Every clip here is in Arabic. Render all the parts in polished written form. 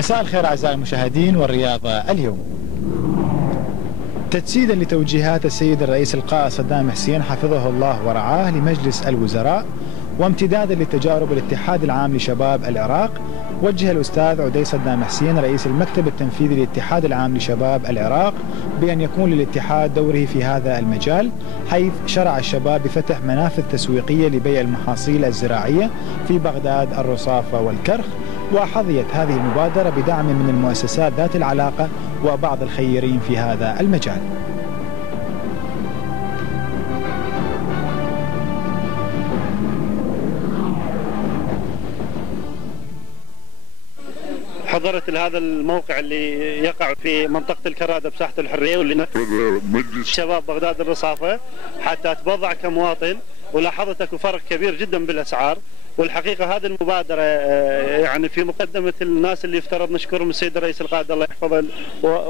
مساء الخير أعزائي المشاهدين، والرياضة اليوم. تجسيدا لتوجيهات السيد الرئيس القائد صدام حسين حفظه الله ورعاه لمجلس الوزراء، وامتدادا لتجارب الاتحاد العام لشباب العراق، وجه الأستاذ عدي صدام حسين رئيس المكتب التنفيذي للاتحاد العام لشباب العراق بأن يكون للاتحاد دوره في هذا المجال، حيث شرع الشباب بفتح منافذ تسويقية لبيع المحاصيل الزراعية في بغداد، الرصافة والكرخ. وحظيت هذه المبادرة بدعم من المؤسسات ذات العلاقة وبعض الخيرين في هذا المجال. حضرت لهذا الموقع اللي يقع في منطقة الكرادة بساحة الحرية، واللي نفذ مجلس شباب بغداد الرصافة حتى أتبضع كمواطن، ولاحظت اكو فرق كبير جدا بالأسعار. والحقيقة هذه المبادرة يعني في مقدمة الناس اللي يفترض نشكرهم السيد الرئيس القائد الله يحفظه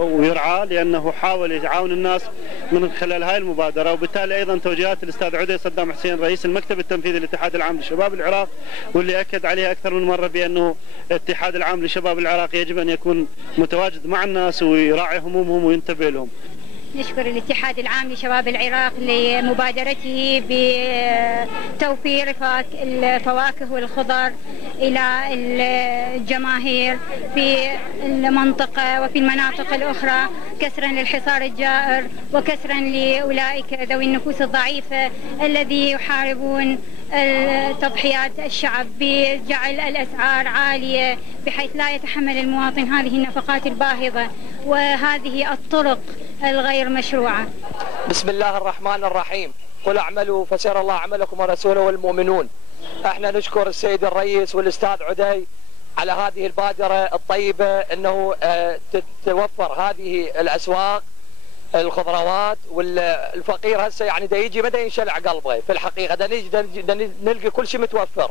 ويرعاه، لأنه حاول يعاون الناس من خلال هاي المبادرة. وبالتالي أيضا توجيهات الأستاذ عدي صدام حسين رئيس المكتب التنفيذي للاتحاد العام لشباب العراق، واللي أكد عليها أكثر من مرة بأنه الاتحاد العام لشباب العراق يجب أن يكون متواجد مع الناس ويراعي همومهم وينتبه لهم. نشكر الاتحاد العام لشباب العراق لمبادرته بتوفير الفواكه والخضر إلى الجماهير في المنطقة وفي المناطق الأخرى، كسرا للحصار الجائر وكسرا لأولئك ذوي النفوس الضعيفة الذي يحاربون تضحيات الشعب بجعل الأسعار عالية بحيث لا يتحمل المواطن هذه النفقات الباهظة وهذه الطرق الغير مشروعة. بسم الله الرحمن الرحيم. قل اعملوا فسيرى الله عملكم ورسوله والمؤمنون. احنا نشكر السيد الرئيس والاستاذ عدي على هذه البادرة الطيبة، انه تتوفر هذه الاسواق الخضروات، والفقير هسه يعني دا يجي بدا ينشلع قلبه في الحقيقة، دا نلقي كل شيء متوفر،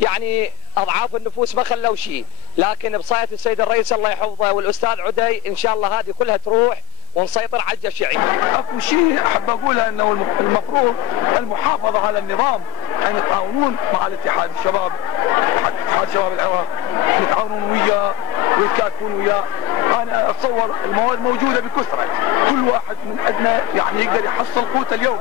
يعني اضعاف النفوس ما خلوا شيء. لكن بصيت السيد الرئيس الله يحفظه والاستاذ عدي ان شاء الله هذه كلها تروح ونسيطر على الجشعي. اكو شيء احب اقوله، انه المفروض المحافظه على النظام، ان يتعاونون مع الاتحاد الشباب، اتحاد شباب العراق، يتعاونون وياه ويتكاتفون وياه. انا اتصور المواد موجوده بكثره، كل واحد من عندنا يعني يقدر يحصل قوته اليوم،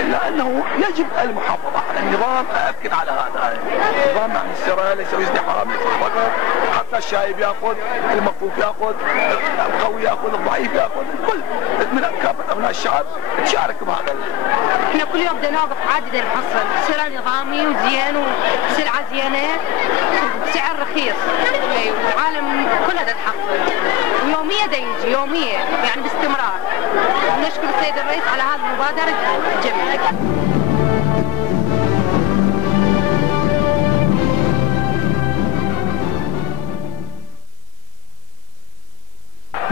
الا انه يجب المحافظه على النظام. ااكد على هذا النظام، يعني السراء ليس يزني حرام ليس فقط، حتى الشايب ياخذ، المكفوف ياخذ، القوي ياخذ، الضعيف ياخذ، الكل من كافه ابناء الشعب تشارك بهذا. احنا كل يوم بدنا نوقف عادي نحصل سرا نظامي وزين وسلعه زينه بسعر رخيص، العالم كلها تحصل ويوميا دا يجي يوميا يعني باستمرار. نشكر السيد الرئيس على هذه المبادره الجميله.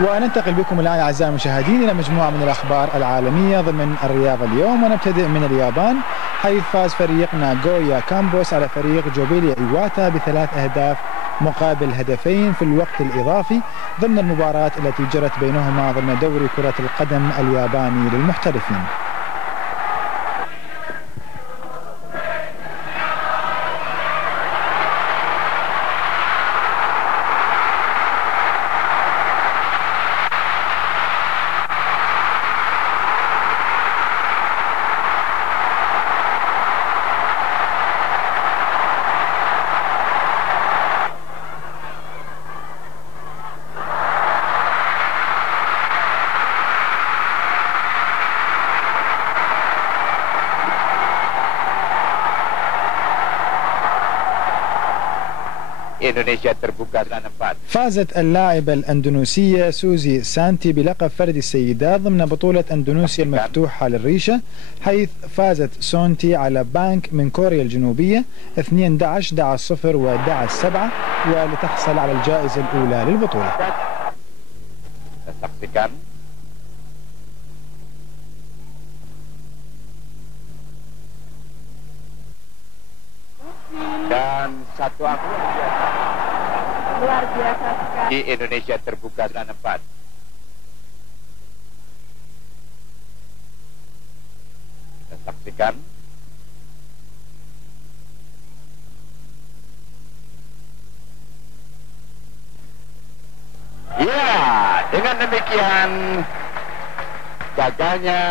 وننتقل بكم الآن أعزائي المشاهدين إلى مجموعة من الأخبار العالمية ضمن الرياضة اليوم، ونبتدئ من اليابان، حيث فاز فريق ناغويا كامبوس على فريق جوبيليا إيواتا ب3 أهداف مقابل هدفين في الوقت الإضافي ضمن المباراة التي جرت بينهما ضمن دوري كرة القدم الياباني للمحترفين. Indonesia terbuka dengan 4. فازت اللاعبة الأندونيسية سوزي سانتي بلقب فرد السيدات ضمن بطولة أندونيسيا المفتوحة للريشة، حيث فازت سونتي على بانك من كوريا الجنوبية 12-11 -0 و11-7 ولتحصل على الجائزة الأولى للبطولة. Saksikan. Dan satu angka luar biasa sekali. Di Indonesia terbuka dengan 4. Kita saksikan. Ya, dengan demikian gagalnya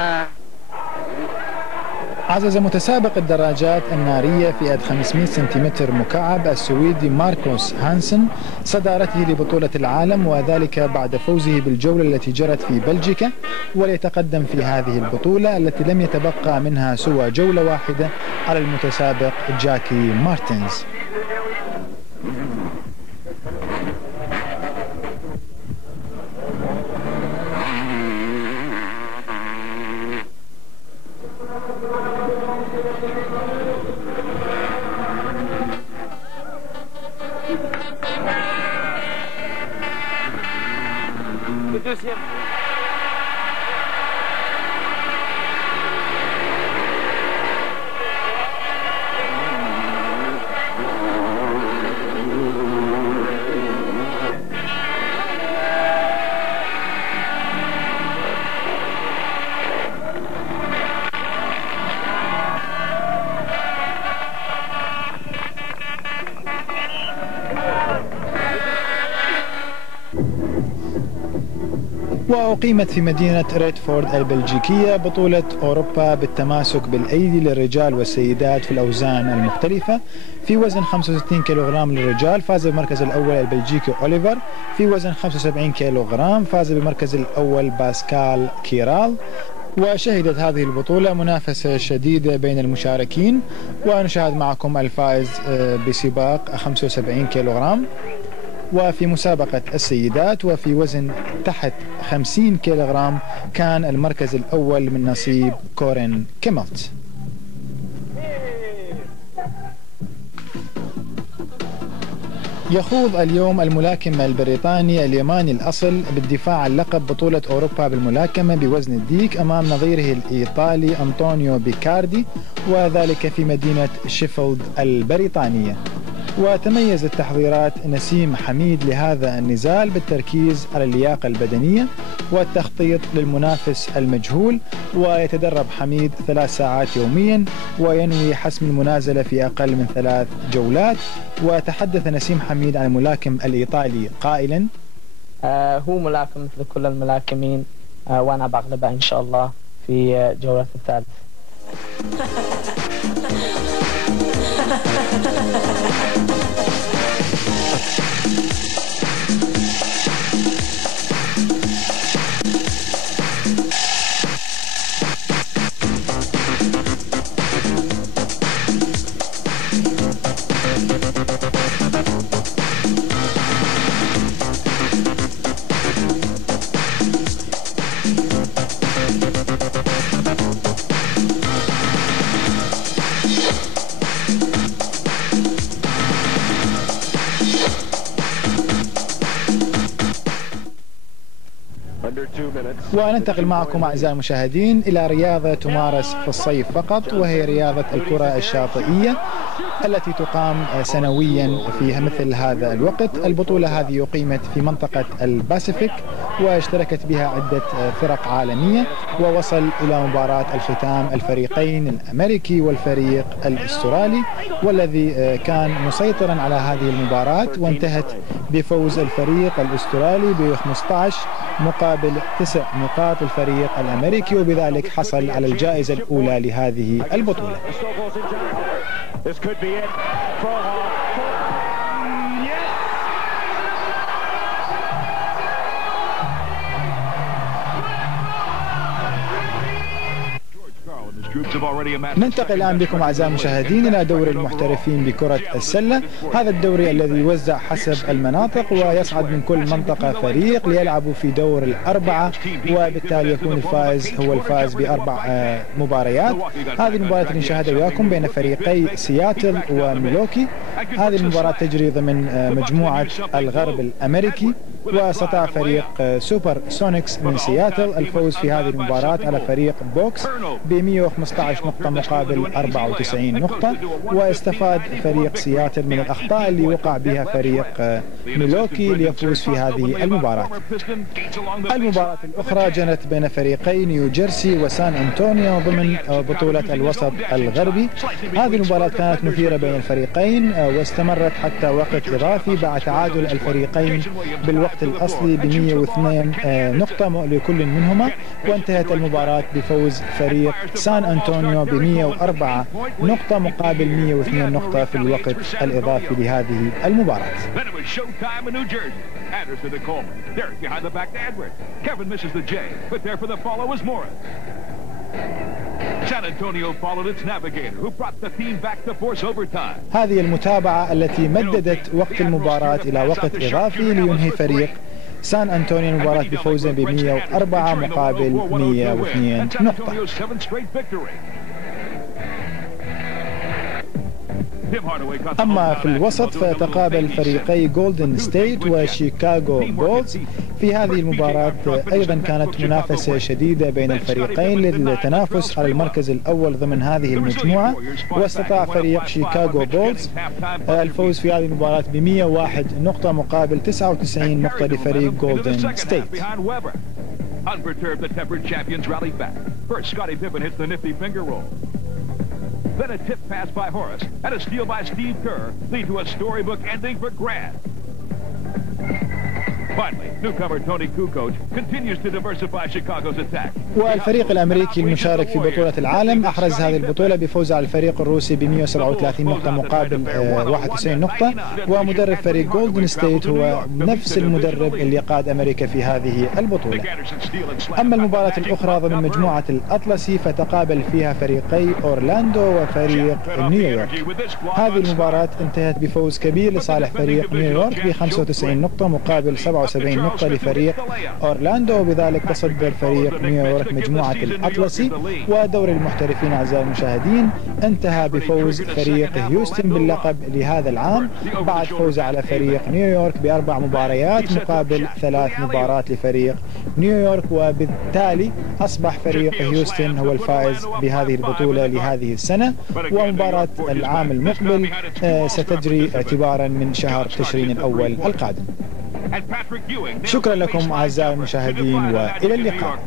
عزز متسابق الدراجات النارية فئة 500 سنتيمتر مكعب السويدي ماركوس هانسن صدارته لبطولة العالم، وذلك بعد فوزه بالجولة التي جرت في بلجيكا، وليتقدم في هذه البطولة التي لم يتبقى منها سوى جولة واحدة على المتسابق جاكي مارتنز. وأقيمت في مدينة ريدفورد البلجيكية بطولة أوروبا بالتماسك بالأيدي للرجال والسيدات في الأوزان المختلفة. في وزن 65 كيلوغرام للرجال فاز بالمركز الأول البلجيكي أوليفر، في وزن 75 كيلوغرام فاز بالمركز الأول باسكال كيرال. وشهدت هذه البطولة منافسة شديدة بين المشاركين، ونشاهد معكم الفائز بسباق 75 كيلوغرام. وفي مسابقة السيدات وفي وزن تحت 50 كيلوغرام كان المركز الأول من نصيب كورين كيملت. يخوض اليوم الملاكم البريطاني اليماني الأصل بالدفاع عن لقب بطولة أوروبا بالملاكمة بوزن الديك أمام نظيره الإيطالي أنطونيو بيكاردي، وذلك في مدينة شيفيلد البريطانية. وتميز التحضيرات نسيم حميد لهذا النزال بالتركيز على اللياقة البدنية والتخطيط للمنافس المجهول، ويتدرب حميد 3 ساعات يوميا وينوي حسم المنازلة في أقل من 3 جولات. وتحدث نسيم حميد عن الملاكم الإيطالي قائلا: هو ملاكم مثل كل الملاكمين، وأنا بغلبه إن شاء الله في جولة الثالث. وننتقل معكم أعزائي المشاهدين إلى رياضة تمارس في الصيف فقط، وهي رياضة الكرة الشاطئية التي تقام سنويا في مثل هذا الوقت. البطولة هذه أقيمت في منطقة الباسيفيك واشتركت بها عدة فرق عالمية، ووصل إلى مباراة الختام الفريقين الأمريكي والفريق الأسترالي، والذي كان مسيطرا على هذه المباراة، وانتهت بفوز الفريق الأسترالي ب 15 مقابل 9 نقاط الفريق الأمريكي، وبذلك حصل على الجائزة الأولى لهذه البطولة. ننتقل الآن بكم أعزائي المشاهدين إلى دوري المحترفين بكرة السلة. هذا الدوري الذي يوزع حسب المناطق، ويصعد من كل منطقة فريق ليلعبوا في دور الأربعة، وبالتالي يكون الفائز هو الفائز ب4 مباريات. هذه المباراة اللي نشاهدها وياكم بين فريقي سياتل وميلوكي. هذه المباراة تجري ضمن مجموعة الغرب الأمريكي، واستطاع فريق سوبر سونيكس من سياتل الفوز في هذه المباراة على فريق بوكس ب 115 نقطة مقابل 94 نقطة، واستفاد فريق سياتل من الأخطاء اللي وقع بها فريق ميلوكي ليفوز في هذه المباراة. المباراة الأخرى جنت بين فريقي نيوجيرسي وسان أنطونيو ضمن بطولة الوسط الغربي. هذه المباراة كانت مثيرة بين الفريقين واستمرت حتى وقت إضافي بعد تعادل الفريقين بالوقت الوقت الأصلي ب 102 نقطة لكل منهما، وانتهت المباراة بفوز فريق سان أنطونيو ب 104 نقطة مقابل 102 نقطة في الوقت الإضافي لهذه المباراة. هذه المتابعة التي مددت وقت المباراة إلى وقت إضافي لينهي فريق سان أنطونيو المباراة بفوزه ب 104 مقابل 102 نقطة. أما في الوسط فيتقابل فريقي جولدن ستيت وشيكاغو بولز في هذه المباراة. أيضا كانت منافسة شديدة بين الفريقين للتنافس على المركز الأول ضمن هذه المجموعة، واستطاع فريق شيكاغو بولز الفوز في هذه المباراة ب 101 نقطة مقابل 99 نقطة لفريق جولدن ستيت. Then a tip pass by Horace and a steal by Steve Kerr lead to a storybook ending for Grant. Finally, newcomer Tony Kukoc continues to diversify Chicago's attack. والفريق الأمريكي المشارك في بطولة العالم أحرز هذه البطولة بفوز على الفريق الروسي ب 137 نقطة مقابل 91 نقطة، ومدرب فريق جولدن ستيت هو نفس المدرب اللي قاد أمريكا في هذه البطولة. أما المباراة الأخرى ضمن مجموعة الأطلسي فتقابل فيها فريقي أورلاندو وفريق نيويورك. هذه المباراة انتهت بفوز كبير لصالح فريق نيويورك ب 95 نقطة مقابل 77 نقطة لفريق أورلاندو، وبذلك تصدر فريق نيويورك مجموعة الأطلسي. ودوري المحترفين أعزائي المشاهدين انتهى بفوز فريق هيوستن باللقب لهذا العام بعد فوزه على فريق نيويورك ب4 مباريات مقابل 3 مباريات لفريق نيويورك، وبالتالي أصبح فريق هيوستن هو الفائز بهذه البطولة لهذه السنة. ومباراة العام المقبل ستجري اعتبارا من شهر تشرين الأول القادم. شكرا لكم أعزائي المشاهدين وإلى اللقاء.